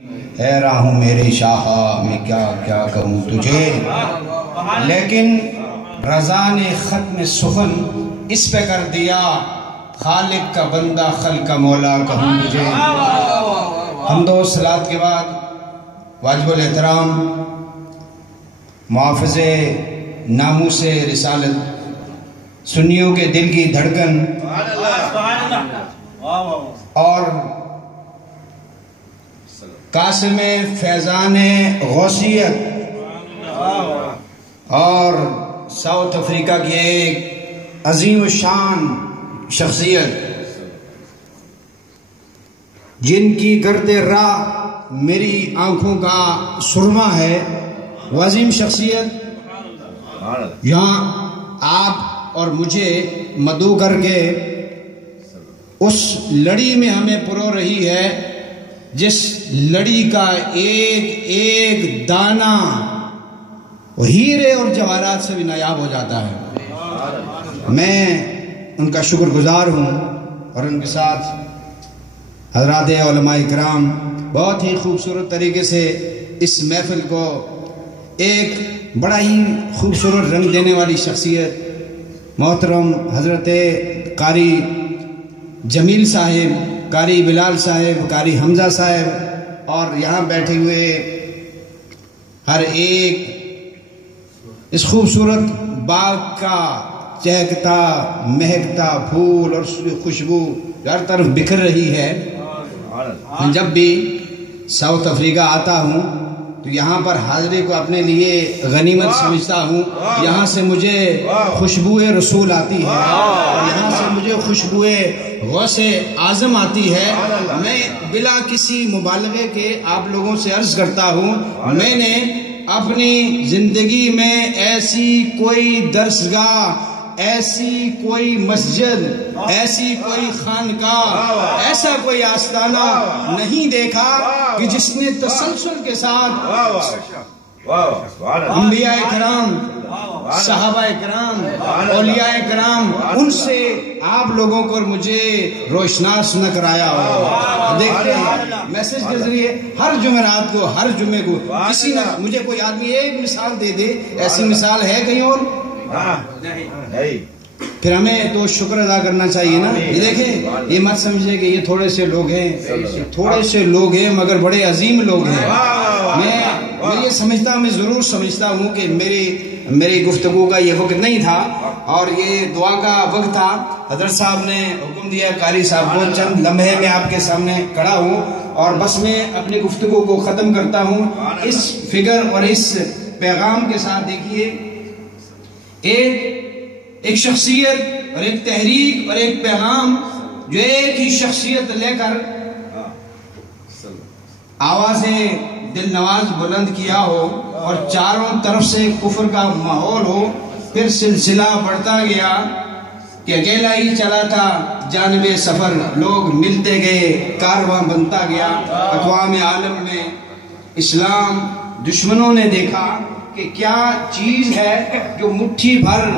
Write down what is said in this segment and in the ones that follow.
حیراں ہوں میرے شاہ میں کیا کیا کہوں تجھے، لیکن رضا نے ختم سخن اس پہ کر دیا، خالق کا بندہ خلق کا مولا کہوں تجھے۔ حمد و صلات کے بعد واجب الاحترام محافظ ناموس رسالت، سنیوں کے دل کی دھڑکن اور قاسم فیضان غوثیت اور ساؤتھ افریقہ کی ایک عظیم الشان شخصیت جن کی گرد راہ میری آنکھوں کا سرما ہے، وہ عظیم شخصیت یہاں آپ اور مجھے مدعو کر کے اس لڑی میں ہمیں پرو رہی ہے جس لڑی کا ایک ایک دانہ ہیرے اور جواہرات سے بھی نایاب ہو جاتا ہے۔ میں ان کا شکر گزار ہوں اور ان کے ساتھ حضرات علماء کرام بہت ہی خوبصورت طریقے سے اس محفل کو ایک بڑا ہی خوبصورت رنگ دینے والی شخصیت محترم حضرت قاری جمیل صاحب، قاری بلال صاحب، قاری حمزہ صاحب اور یہاں بیٹھے ہوئے ہر ایک اس خوبصورت باغ کا چہکتا مہکتا پھول اور اس کی خوشبو ہر طرف بکھر رہی ہے۔ میں جب بھی ساؤتھ افریقہ آتا ہوں تو یہاں پر حاضری کو اپنے لیے غنیمت سمجھتا ہوں۔ یہاں سے مجھے خوشبوئے رسول آتی ہے اور یہاں سے مجھے خوشبوئے غوث اعظم آتی ہے۔ میں بلا کسی مبالغے کے آپ لوگوں سے عرض کرتا ہوں، میں نے اپنی زندگی میں ایسی کوئی درسگاہ، ایسی کوئی مسجد، ایسی کوئی خانقاہ، ایسا کوئی آستانہ نہیں دیکھا کہ جس نے تسلسل کے ساتھ انبیاء کرام، صحابہ کرام، اولیاء کرام، ان سے آپ لوگوں کو اور مجھے روشناس نہ کرایا ہو۔ دیکھتے ہیں میسج کے ذریعے ہر جمعرات کو، ہر جمعے کو کسی نہ مجھے کوئی آدمی ایک مثال دے دے، ایسی مثال ہے کہیں اور؟ پھر ہمیں تو شکر ادا کرنا چاہیے نا۔ یہ دیکھیں، یہ مت سمجھے کہ یہ تھوڑے سے لوگ ہیں، تھوڑے سے لوگ ہیں مگر بڑے عظیم لوگ ہیں۔ میں یہ سمجھتا، میں ضرور سمجھتا ہوں کہ میری گفتگو کا یہ وقت نہیں تھا اور یہ دعا کا وقت تھا۔ حضرت صاحب نے حکم دیا، قاری صاحب کو چند لمحے میں آپ کے سامنے کھڑا ہوں اور بس میں اپنی گفتگو کو ختم کرتا ہوں اس فگر اور اس پیغام کے ساتھ۔ دیکھیے، ایک شخصیت اور ایک تحریک اور ایک پیغام جو ایک ہی شخصیت لے کر آوازیں دل نواز بلند کیا ہو اور چاروں طرف سے کفر کا ماحول ہو، پھر سلسلہ بڑھتا گیا کہ اکیلا ہی چلا تھا جانب سفر، لوگ ملتے گئے، کارواں بنتا گیا۔ اقوام عالم میں اسلام دشمنوں نے دیکھا کہ کیا چیز ہے جو مٹھی بھر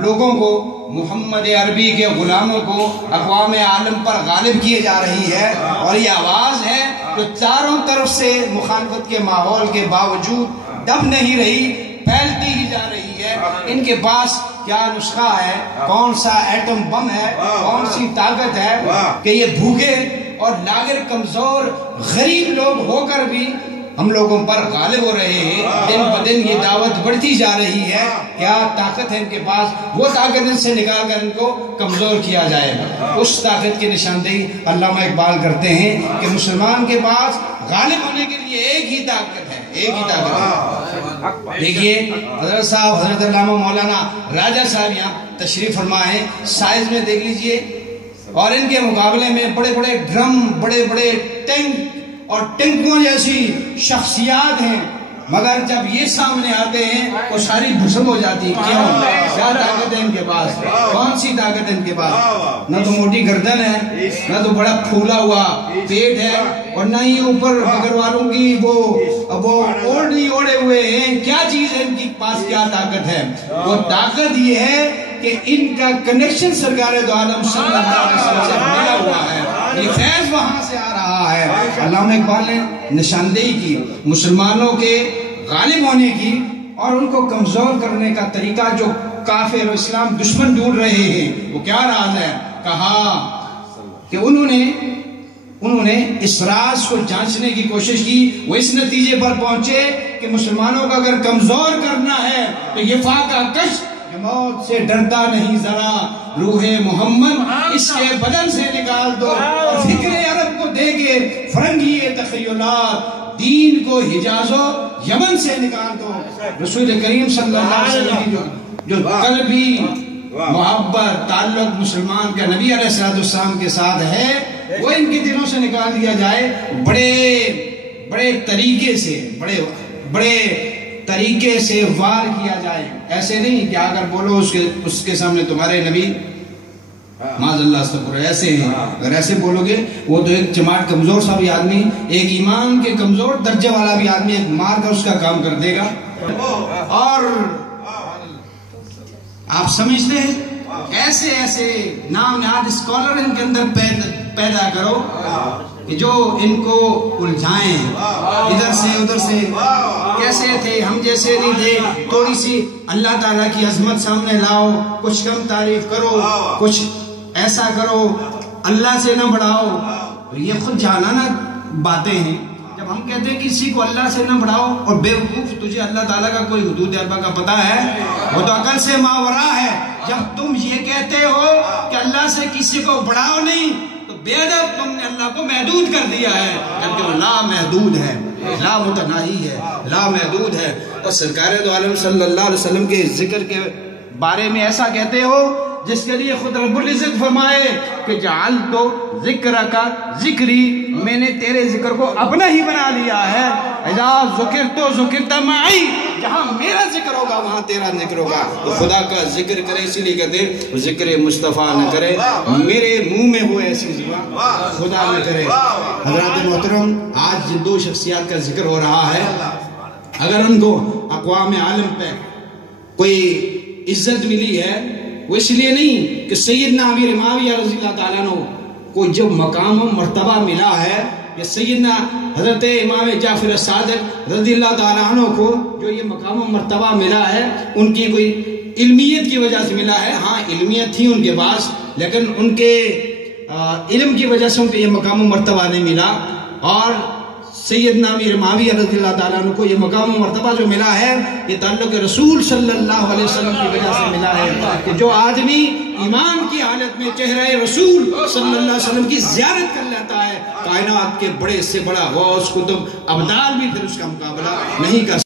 لوگوں کو، محمد عربی کے غلاموں کو اقوام عالم پر غالب کیے جا رہی ہے، اور یہ آواز ہے جو چاروں طرف سے مخالفت کے ماحول کے باوجود دب نہیں رہی، پھیلتی ہی جا رہی ہے۔ ان کے پاس کیا نسخہ ہے، کون سا ایٹم بم ہے، کون سی طاقت ہے کہ یہ بھوکے اور لاغر کمزور غریب لوگ ہو کر بھی ہم لوگوں پر غالب ہو رہے ہیں۔ دن بدن یہ دعوت بڑھتی جا رہی ہے، کیا طاقت ہے ان کے پاس، وہ طاقت ان سے نکال کر ان کو کمزور کیا جائے گا۔ اس طاقت کی نشاندہی علامہ اقبال کرتے ہیں کہ مسلمان کے پاس غالب ہونے کے لیے ایک ہی طاقت ہے، ایک ہی طاقت ہے۔ دیکھیے حضرت صاحب، حضرت علامہ مولانا راجہ صاحب یہاں تشریف فرما ہے، سائز میں دیکھ لیجئے، اور ان کے مقابلے میں بڑے بڑے ڈرم، بڑے بڑے ٹینک اور ٹینکوں جیسی شخصیات ہیں، مگر جب یہ سامنے آتے ہیں وہ ساری بھسم ہو جاتی ہے۔ کیا طاقت ہے ان کے پاس، کون سی طاقت ہے ان کے پاس؟ نہ تو موٹی گردن ہے، نہ تو بڑا پھولا ہوا پیٹ ہے، اور نہ ہی اوپر بغیر والوں کی وہ اوڑھنی اوڑے ہوئے ہیں۔ کیا چیز ہے ان کے پاس، کیا طاقت ہے؟ وہ طاقت یہ ہے کہ ان کا کنیکشن سرکار دو عالم صلی اللہ علیہ وسلم سے ملا ہوا ہے، یہ فیض وہاں سے آ رہا رہا ہے۔ علامہ اقبال نے نشاندہی کی مسلمانوں کے غالب ہونے کی اور ان کو کمزور کرنے کا طریقہ جو کافر و اسلام دشمن ڈھونڈ رہے ہیں وہ کیا راز ہے؟ کہا کہ انہوں نے اس راز کو جانچنے کی کوشش کی، وہ اس نتیجے پر پہنچے کہ مسلمانوں کو اگر کمزور کرنا ہے تو یہ فاقہ کش موت سے ڈرتا نہیں ذرا، روح محمد اس کے بدن سے نکال دو، اور فکر عرب کو دے کے فرنگی تخیلات دین کو حجاز و یمن سے نکال دو۔ رسول کریم صلی اللہ علیہ وسلم کی جو قلبی محبت تعلق مسلمان کا نبی علیہ السلام کے ساتھ ہے وہ ان کے دلوں سے نکال دیا جائے، بڑے طریقے سے وار کیا جائے۔ ایسے نہیں کہ اگر بولو اس کے سامنے تمہارے نبی معاذ اللہ استغفر ایسے ہیں، اگر ایسے بولو گے وہ تو ایک جماعت کمزور سا بھی آدمی، ایک ایمان کے کمزور درجے والا بھی آدمی ایک مار کر اس کا کام کر دے گا۔ اور آپ سمجھتے ہیں ایسے نام نہاد اسکالر ان کے اندر پیدا کرو کہ جو ان کو الجھائیں ادھر سے ادھر سے، کیسے تھے ہم جیسے نہیں تھے، تھوڑی سی اللہ تعالیٰ کی عظمت سامنے لاؤ، کچھ کم تعریف کرو، کچھ ایسا کرو، اللہ سے نہ بڑھاؤ۔ یہ خود جہانانہ باتیں ہیں۔ جب ہم کہتے ہیں کسی کو اللہ سے نہ بڑھاؤ، اور بے وقوف تجھے اللہ تعالیٰ کا کوئی حدود اربع کا پتہ ہے؟ وہ تو عقل سے ماورا ہے۔ جب تم یہ کہتے ہو کہ اللہ سے کسی کو بڑھاؤ نہیں تو بے ادب تم نے اللہ کو محدود کر دیا ہے، جبکہ وہ لا محدود ہے، لا متناہی ہے، لا محدود ہے۔ اور سرکار دو عالم صلی اللہ علیہ وسلم کے ذکر کے بارے میں ایسا کہتے ہو جس کے لیے خود رب العزت فرمائے کہ جعلت ذکرک ذکری، میں نے تیرے ذکر کو اپنا ہی بنا لیا ہے۔ اذا ذکرت ذکرت معی، جہاں میرا ذکر ہوگا وہاں تیرا ذکر ہوگا۔ تو خدا کا ذکر کرے، اسی لیے کہتے ہیں ذکر مصطفیٰ نہ کرے میرے منہ میں ہوئے ایسی زبان خدا نہ کرے۔ حضرات محترم، آج جن دو شخصیات کا ذکر ہو رہا ہے، اگر ان کو اقوام عالم پہ کوئی عزت ملی ہے وہ اس لیے نہیں کہ سیدنا امیر معاویہ رضی اللہ تعالیٰ عنہ کو جو مقام و مرتبہ ملا ہے، یا سیدنا حضرت امام جعفر الصادق رضی اللہ تعالیٰ عنہ کو جو یہ مقام و مرتبہ ملا ہے ان کی کوئی علمیت کی وجہ سے ملا ہے۔ ہاں علمیت تھی ان کے پاس، لیکن ان کے علم کی وجہ سے ان کو یہ مقام و مرتبہ نہیں ملا۔ اور سیدنا امیر معاویہ رضی اللہ تعالیٰ عنہ کو یہ مقام و مرتبہ جو ملا ہے یہ تعلق رسول صلی اللہ علیہ وسلم کی وجہ سے ملا ہے، کہ جو آدمی ایمان کی حالت میں چہرہ رسول صلی اللہ علیہ وسلم کی زیارت کر لیتا ہے، کائنات کے بڑے سے بڑا غوث قطب ابدال بھی پھر اس کا مقابلہ نہیں کر سکتا۔